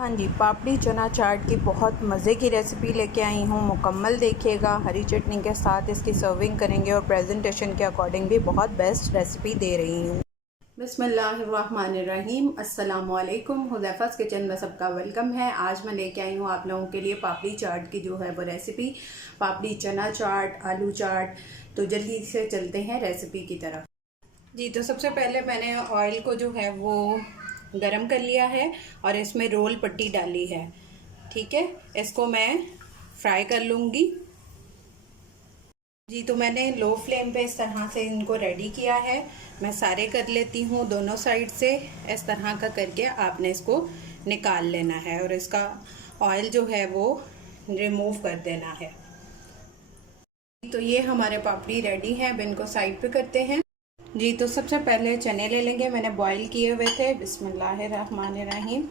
हाँ जी, पापड़ी चना चाट की बहुत मज़े की रेसिपी लेके आई हूँ। मुकम्मल देखिएगा। हरी चटनी के साथ इसकी सर्विंग करेंगे और प्रेजेंटेशन के अकॉर्डिंग भी बहुत बेस्ट रेसिपी दे रही हूँ। बिस्मिल्लाहिर्रहमानिर्रहीम। अस्सलामुअलैकुम। हुज़ैफ़ा's किचन में सबका वेलकम है। आज मैं लेके आई हूँ आप लोगों के लिए पापड़ी चाट की जो है वो रेसिपी, पापड़ी चना चाट, आलू चाट। तो जल्दी से चलते हैं रेसिपी की तरफ। जी, तो सबसे पहले मैंने ऑयल को जो है वो गरम कर लिया है और इसमें रोल पट्टी डाली है। ठीक है, इसको मैं फ्राई कर लूँगी। जी, तो मैंने लो फ्लेम पे इस तरह से इनको रेडी किया है। मैं सारे कर लेती हूँ दोनों साइड से। इस तरह का करके आपने इसको निकाल लेना है और इसका ऑयल जो है वो रिमूव कर देना है। तो ये हमारे पापड़ी रेडी है। अब इनको साइड पे करते हैं। जी, तो सबसे पहले चने ले लेंगे। मैंने बॉईल किए हुए थे। बिस्मिल्लाहिर्रहमानिर्रहीम।